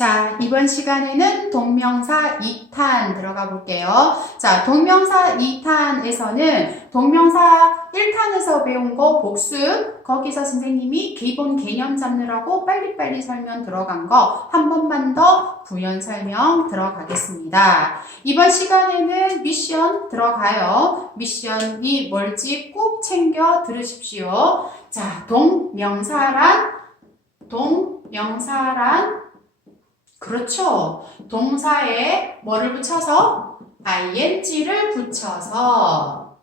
자, 이번 시간에는 동명사 2탄 들어가 볼게요. 자, 동명사 2탄에서는 동명사 1탄에서 배운 거 복습, 거기서 선생님이 기본 개념 잡느라고 빨리빨리 설명 들어간 거 한 번만 더 부연 설명 들어가겠습니다. 이번 시간에는 미션 들어가요. 미션이 뭘지 꼭 챙겨 들으십시오. 자, 동명사란, 동명사란 그렇죠. 동사에 뭐를 붙여서 ing를 붙여서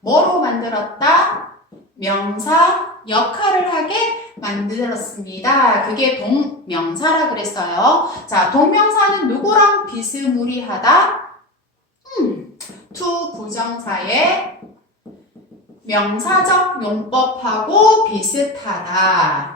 뭐로 만들었다? 명사 역할을 하게 만들었습니다. 그게 동명사라 그랬어요. 자, 동명사는 누구랑 비스무리하다? 음, 투 부정사의 명사적 용법하고 비슷하다.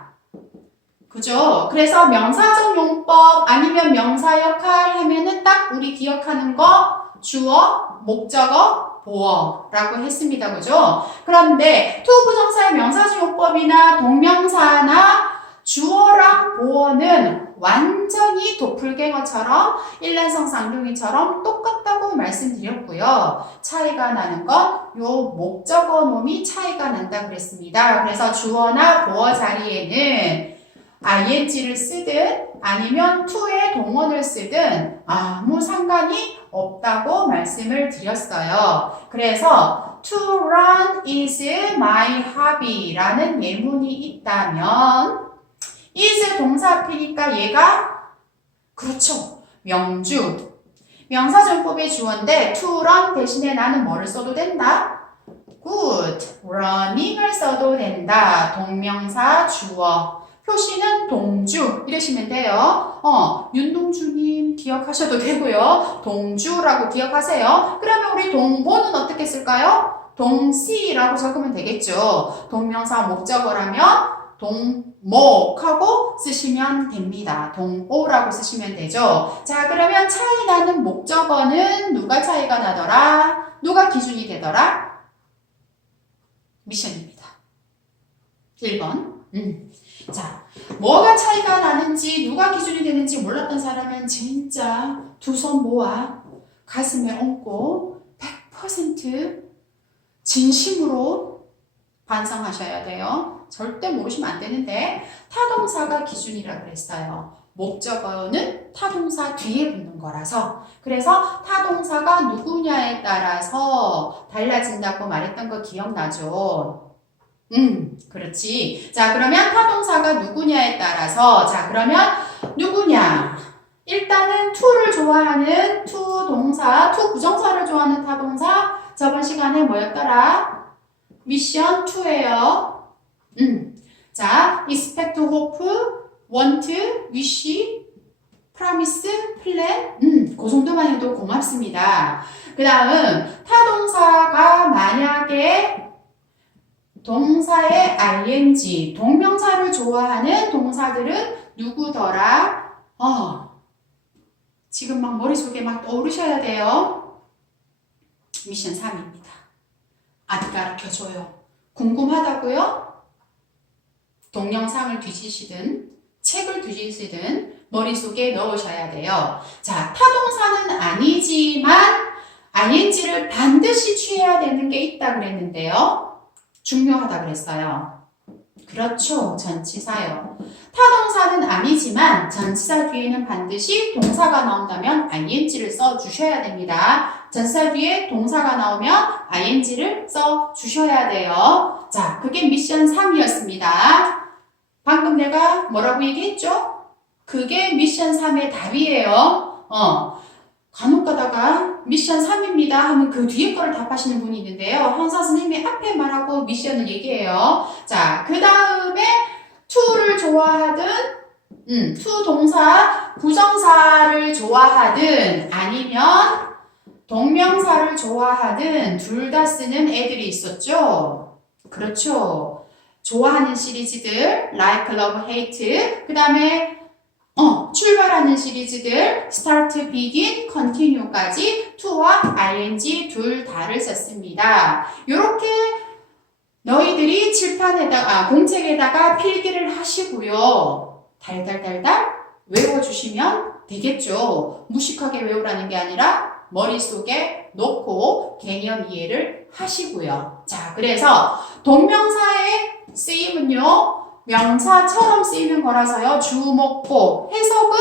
그죠? 그래서 명사적 용법 아니면 명사 역할 하면은 딱 우리 기억하는 거 주어, 목적어, 보어라고 했습니다. 그죠? 그런데 투 부정사의 명사적 용법이나 동명사나 주어랑 보어는 완전히 도플갱어처럼 일란성 쌍둥이처럼 똑같다고 말씀드렸고요. 차이가 나는 건 요 목적어 놈이 차이가 난다 그랬습니다. 그래서 주어나 보어 자리에는 ing를 쓰든 아니면 to의 동원을 쓰든 아무 상관이 없다고 말씀을 드렸어요. 그래서 to run is my hobby 라는 예문이 있다면 is 동사 앞이니까 얘가 그렇죠. 명주. 명사전법의 주어인데 to run 대신에 나는 뭐를 써도 된다? good. running을 써도 된다. 동명사 주어. 표시는 동주 이러시면 돼요. 어, 윤동주님 기억하셔도 되고요. 동주라고 기억하세요. 그러면 우리 동보는 어떻게 쓸까요? 동시라고 적으면 되겠죠. 동명사 목적어라면 동목하고 쓰시면 됩니다. 동오라고 쓰시면 되죠. 자, 그러면 차이 나는 목적어는 누가 차이가 나더라? 누가 기준이 되더라? 미션입니다. 1번. 음. 자, 뭐가 차이가 나는지, 누가 기준이 되는지 몰랐던 사람은 진짜 두 손 모아 가슴에 얹고 100% 진심으로 반성하셔야 돼요. 절대 모르시면 안 되는데, 타동사가 기준이라 그랬어요. 목적어는 타동사 뒤에 붙는 거라서. 그래서 타동사가 누구냐에 따라서 달라진다고 말했던 거 기억나죠? 음, 그렇지. 자, 그러면 타동사가 누구냐에 따라서, 자, 그러면 누구냐? 일단은 to를 좋아하는 to 동사, to 부정사를 좋아하는 타동사, 저번 시간에 뭐였더라? 미션 2예요. 음, 자, expect, hope, want, wish, promise, plan, 음, 그 정도만 해도 고맙습니다. 그 다음, 타동사가 만약에 동사의 ing, 동명사를 좋아하는 동사들은 누구더라? 어, 지금 막 머릿속에 막 떠오르셔야 돼요. 미션 3입니다. 안 가르쳐줘요. 궁금하다고요? 동영상을 뒤지시든 책을 뒤지시든 머릿속에 넣으셔야 돼요. 자, 타동사는 아니지만 ing를 반드시 취해야 되는 게 있다 그랬는데요. 중요하다 그랬어요. 그렇죠. 전치사요. 타동사는 아니지만 전치사 뒤에는 반드시 동사가 나온다면 ing를 써 주셔야 됩니다. 전치사 뒤에 동사가 나오면 ing를 써 주셔야 돼요. 자, 그게 미션 3이었습니다. 방금 내가 뭐라고 얘기했죠? 그게 미션 3의 답이에요. 어. 간혹 가다가 미션 3입니다 하면 그 뒤에 거를 답하시는 분이 있는데요. 황사 선생님이 앞에 말하고 미션을 얘기해요. 자, 그 다음에 to를 좋아하든, 음, 동사, 부정사를 좋아하든, 아니면 동명사를 좋아하든, 둘 다 쓰는 애들이 있었죠? 그렇죠. 좋아하는 시리즈들, like, love, hate, 그 다음에 어, 출발하는 시리즈들 start, begin, continue까지 to와 ing 둘 다를 썼습니다. 이렇게 너희들이 칠판에다가 아, 공책에다가 필기를 하시고요. 달달달달 외워주시면 되겠죠. 무식하게 외우라는 게 아니라 머릿속에 놓고 개념 이해를 하시고요. 자, 그래서 동명사의 쓰임은요, 명사처럼 쓰이는 거라서요, 주목보. 해석은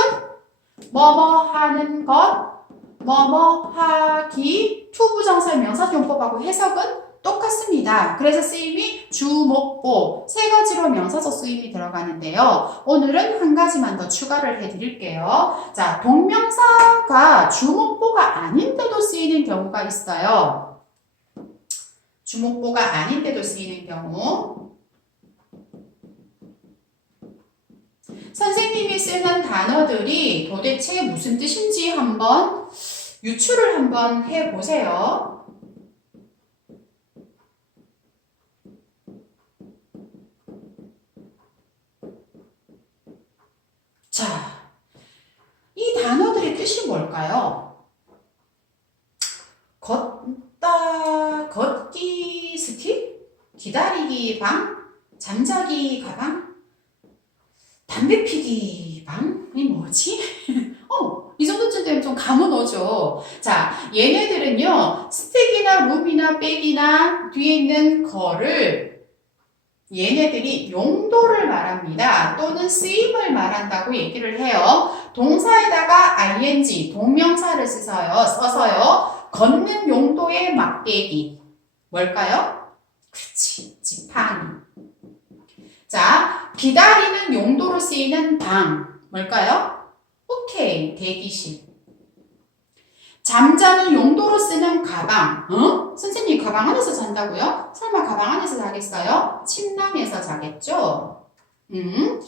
뭐뭐 하는 것, 뭐뭐 하기, 투부정사의 명사 용법하고 해석은 똑같습니다. 그래서 쓰임이 주목보 세 가지로 명사적 쓰임이 들어가는데요. 오늘은 한 가지만 더 추가를 해드릴게요. 자, 동명사가 주목보가 아닌데도 쓰이는 경우가 있어요. 주목보가 아닌데도 쓰이는 경우. 선생님이 쓰는 단어들이 도대체 무슨 뜻인지 한번 유추를 한번 해보세요. 자, 이 단어들의 뜻이 뭘까요? 걷다, 걷기 스틱? 기다리기 방? 잠자기 가방? 담배 피기 방이 뭐지? 어, 이 정도쯤 되면 좀 감은 오죠. 자, 얘네들은요, 스틱이나 룸이나 백이나 뒤에 있는 거를 얘네들이 용도를 말합니다. 또는 쓰임을 말한다고 얘기를 해요. 동사에다가 ing, 동명사를 써서요, 써서요. 걷는 용도에 막대기. 뭘까요? 그치, 지팡이. 자, 기다리는 용도로 쓰이는 방. 뭘까요? 오케이, 대기실. 잠자는 용도로 쓰는 가방. 어? 선생님 가방 안에서 잔다고요? 설마 가방 안에서 자겠어요? 침낭에서 자겠죠? 음.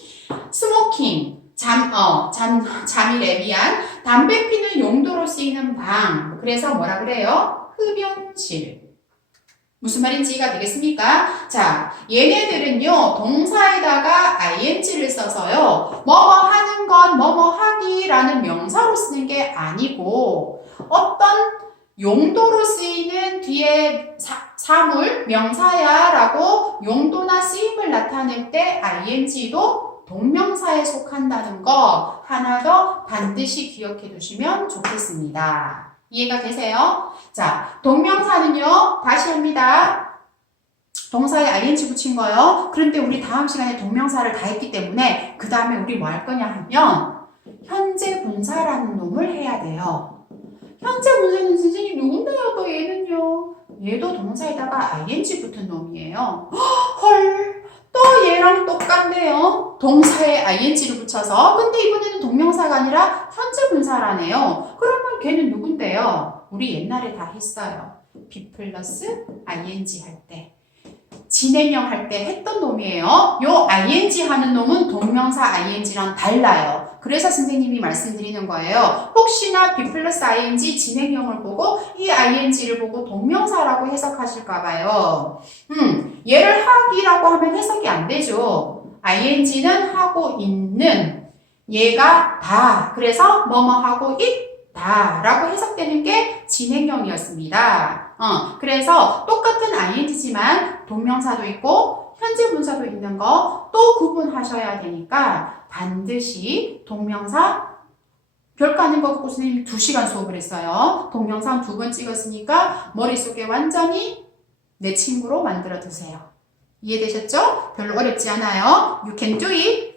스모킹. 잠, 어, 잠, 잠이래, 미안. 담배 피는 용도로 쓰이는 방. 그래서 뭐라 그래요? 흡연실. 무슨 말인지 이해가 되겠습니까? 자, 얘네들은요, 동사에다가 ing를 써서요, 뭐뭐 하는 것, 뭐뭐 하기라는 명사로 쓰는 게 아니고, 어떤 용도로 쓰이는 뒤에 사, 사물, 명사야 라고 용도나 쓰임을 나타낼 때 ing도 동명사에 속한다는 거 하나 더 반드시 기억해 두시면 좋겠습니다. 이해가 되세요? 자, 동명사는요, 다시 합니다. 동사에 ing 붙인 거요. 그런데 우리 다음 시간에 동명사를 다 했기 때문에 그 다음에 우리 뭐 할 거냐 하면 현재 분사라는 놈을 해야 돼요. 현재 분사는 선생님 누군데요? 또 얘는요? 얘도 동사에다가 ing 붙은 놈이에요. 헐, 또 얘랑 똑같네요. 동사에 ing를 붙여서. 근데 이번에는 동명사가 아니라 현재 분사라네요. 그러면 걔는 누군데요? 우리 옛날에 다 했어요. be 플러스 ing 할 때. 진행형 할 때 했던 놈이에요. 요 ing 하는 놈은 동명사 ing랑 달라요. 그래서 선생님이 말씀드리는 거예요. 혹시나 be 플러스 ing 진행형을 보고 이 ing를 보고 동명사라고 해석하실까 봐요. 음, 얘를 하기라고 하면 해석이 안 되죠. ing는 하고 있는 얘가 다. 그래서 뭐뭐 하고 있 다. 라고 해석되는 게 진행형이었습니다. 어, 그래서 똑같은 ing지만 동명사도 있고 현재 분사도 있는 거 또 구분하셔야 되니까 반드시 동명사 별가는 거 갖고 선생님이 2시간 수업을 했어요. 동영상 두 번 찍었으니까 머릿속에 완전히 내 친구로 만들어 두세요. 이해되셨죠? 별로 어렵지 않아요. You can do it.